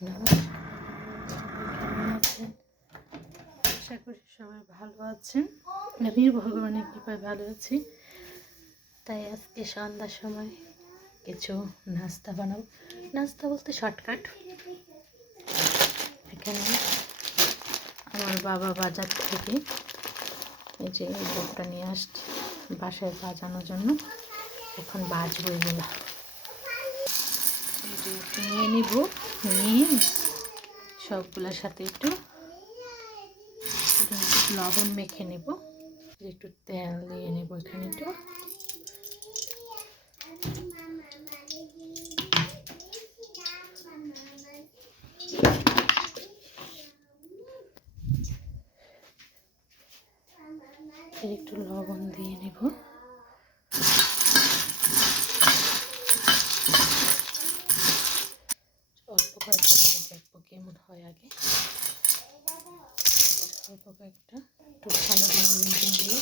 কেমন আছেন? আশা করি সবাই ভালো আছেন। আমিও ভগবানের কৃপায় ভালো আছি। তাই আজকে সন্ধ্যার সময় কিছু নাস্তা বানাবো। নাস্তা বলতে শর্টকাট। এখানে আমার বাবা বাজার থেকে এই যে এই বোটটা নিয়ে আসছে বাসায় বাজানোর জন্য। এখন বাজবো এগুলো। নিয়ে নিব, নিয়ে সবগুলোর সাথে একটু লবণ মেখে নেব। একটু তেল দিয়ে নেব এখানে একটু। একটু লবণ দিয়ে নেব। অল্প কয়েকটা দেখবো কেমন হয় আগে। অল্প কয়েকটা একটু ভালো দিয়ে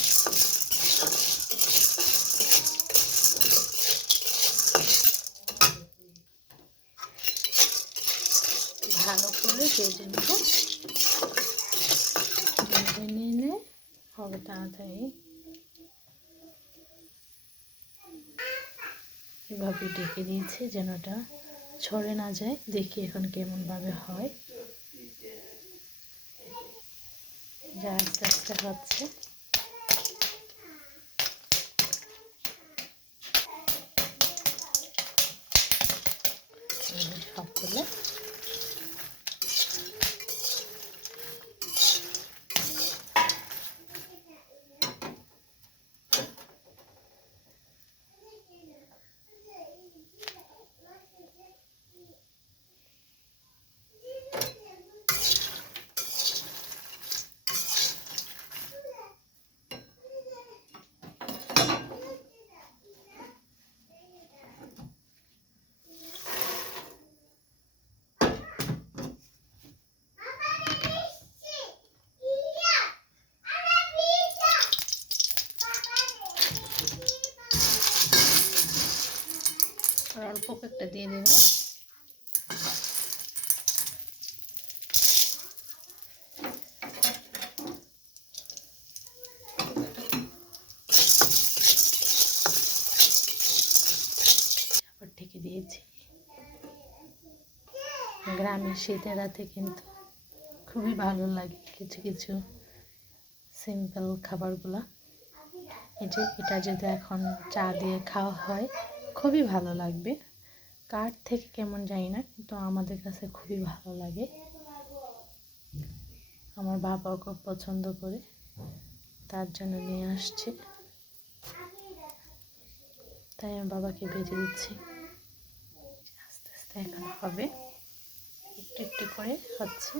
ভালো করে ভেজে নেব। ভেজে নিলে হবে তাড়াতাড়ি। এভাবে ঢেকে দিয়েছি যেন ওটা ছড়ে না যায়। দেখি এখন কেমনভাবে হয়। যা আস্তে আস্তে হচ্ছে। সবগুলো অল্প একটা দিয়ে দেব। ঢেকে দিয়েছি। গ্রামের শীতের রাতে কিন্তু খুবই ভালো লাগে কিছু কিছু সিম্পল খাবারগুলো। এটা যদি এখন চা দিয়ে খাওয়া হয় খুবই ভালো লাগবে। কার থেকে কেমন জানি না, কিন্তু আমাদের কাছে খুবই ভালো লাগে। আমার বাবাও খুব পছন্দ করে, তার জন্য নিয়ে আসছে। তাই আমার বাবাকে ভেজে দিচ্ছি। আস্তে আস্তে এখন হবে, একটু একটু করে হচ্ছে।